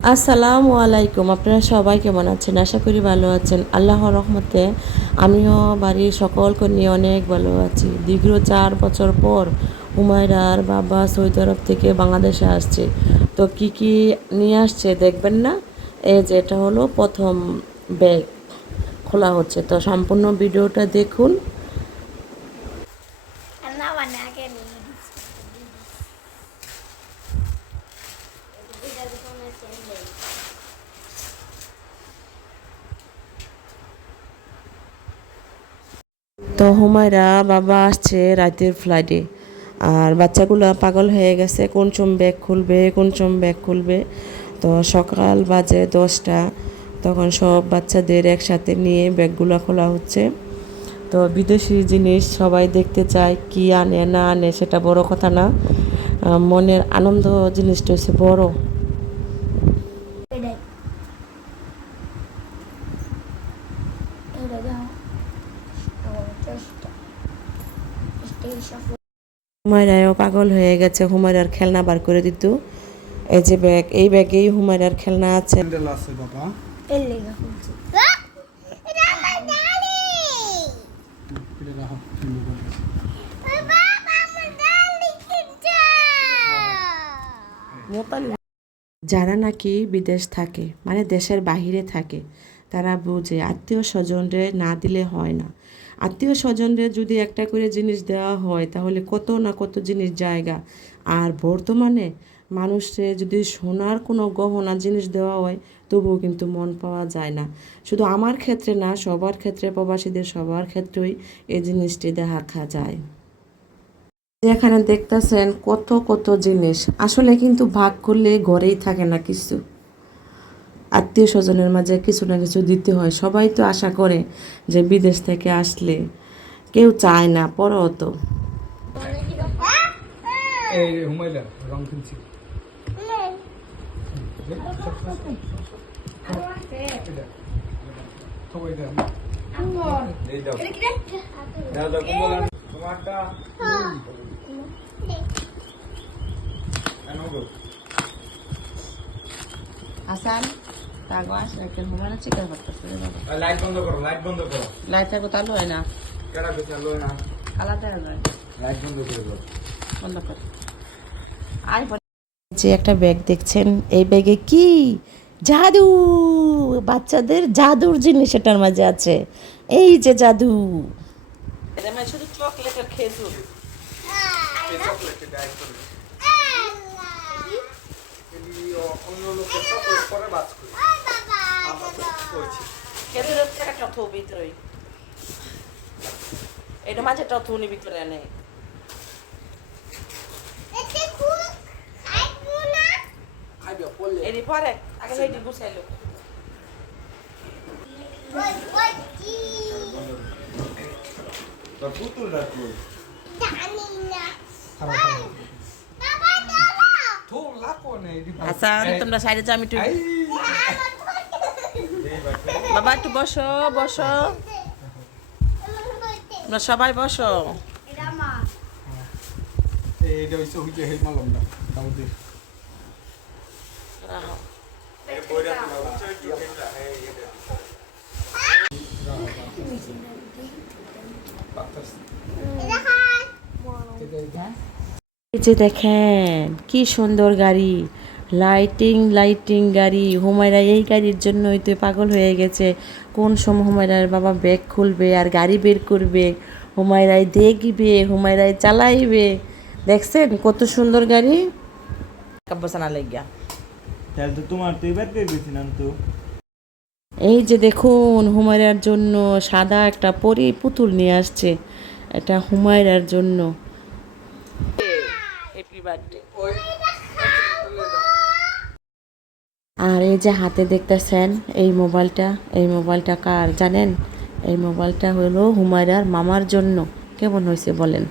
আসসালামু আলাইকুম, আপনারা সবাই কেমন আছেন? আশা করি ভালো আছেন। আল্লাহ রহমতে আমিও বাড়ির সকলকে নিয়ে অনেক ভালো আছি। দীর্ঘ চার বছর পর হুমায়রার বাবা সৌদি আরব থেকে বাংলাদেশে আসছে। তো কি কি নিয়ে আসছে দেখবেন না? এই যে এটা হলো প্রথম ব্যাগ খোলা হচ্ছে। তো সম্পূর্ণ ভিডিওটা দেখুন। getting তো হুমায়রা বাবা আসছে রাতের ফ্লাইটে আর বাচ্চাগুলো পাগল হয়ে গেছে কোন চম ব্যাগ খুলবে কোন চম ব্যাগ খুলবে। তো সকাল বাজে দশটা, তখন সব বাচ্চাদের একসাথে নিয়ে ব্যাগগুলো খোলা হচ্ছে। তো বিদেশি জিনিস সবাই দেখতে চায়, কি আনে না আনে সেটা বড় কথা না। মনের আনন্দ জিনিসটা হচ্ছে বড়। হুমায়রাও পাগল হয়ে গেছে, হুমায়রার খেলনা বার করে দিত। এই যে ব্যাগ এই ব্যাগেই হুমায়রার খেলনা আছে। স্যান্ডেল আছে বাবা। এটা আমার ডালি এটা রাখো বাবা আমার যারা নাকি বিদেশ থাকে মানে দেশের বাহিরে থাকে তারা বুঝে আত্মীয় স্বজনরে না দিলে হয় না। আত্মীয় স্বজনরে যদি একটা করে জিনিস দেওয়া হয় তাহলে কত না কত জিনিস জায়গা। আর বর্তমানে মানুষে যদি সোনার কোনো গহনা জিনিস দেওয়া হয়, তবুও কিন্তু মন পাওয়া যায় না। শুধু আমার ক্ষেত্রে না, সবার ক্ষেত্রে, প্রবাসীদের সবার ক্ষেত্রেই এই জিনিসটি দেখা যায়। যেখানে দেখতেছেন কত কত জিনিস, আসলে কিন্তু ভাগ করলে ঘরেই থাকে না কিছু। আত্মীয় স্বজনের মাঝে কিছু না কিছু দিতে হয়। সবাই তো আশা করে যে বিদেশ থেকে আসলে কেউ চায় না, পরেও তো। এই হুমায়রা, রং কিনছি সবাই দাও এই দাও দাও দাও কম্বল আনো। তোমারটা আনো গো। আসান একটা করতেছে লাইট বন্ধ করো লাইট বন্ধ করো। লাইট থাকো হয় না। কেডা না। লাইট বন্ধ করে দাও। বন্ধ কর। যে একটা ব্যাগ দেখছেন, এই ব্যাগে কি জাদু? বাচ্চাদের জাদুর জিনিস এটার মাঝে আছে। এই যে জাদু। শুধু চকলেটের খেজুর। এই চকলেটে ডাইট করে এই অন্য লোকের চকলেট পরে বাজ করে আমরা তো কইছি খেজুরের একটা টথু ভিতরে এটা মাঝে টথু নি ভিতরে আনে খাইবে পড়লে এর পরে আগে গুছাইলো পুতুল আচ্ছা তোমরা সাইডে যাও আমি একটু বাবা একটু বসো বসো তোমরা সবাই বসো এইটা হইছে হইছে হেই মালম না দাউদের যে দেখেন, কি সুন্দর গাড়ি। লাইটিং লাইটিং গাড়ি। হুমায়রা এই গাড়ির জন্যই তো পাগল হয়ে গেছে। কোন সময় হুমায়রার বাবা ব্যাগ খুলবে আর গাড়ি বের করবে? হুমায়রাই দেখবে, হুমায়রাই চালাইবে। দেখছেন কত সুন্দর গাড়ি? কাব্যসানা লাগিয়া। তাহলে তো তোমার তো এবার পেয়ে গেছিলাম তো। এই যে দেখুন হুমায়রার জন্য সাদা একটা পরি পুতুল নিয়ে আসছে এটা হুমায়রার জন্য। আর এই যে হাতে দেখতেছেন এই মোবাইলটা এই মোবাইলটা কার জানেন? এই মোবাইলটা হলো হুমায়রার মামার জন্য। কেমন হয়েছে বলেন?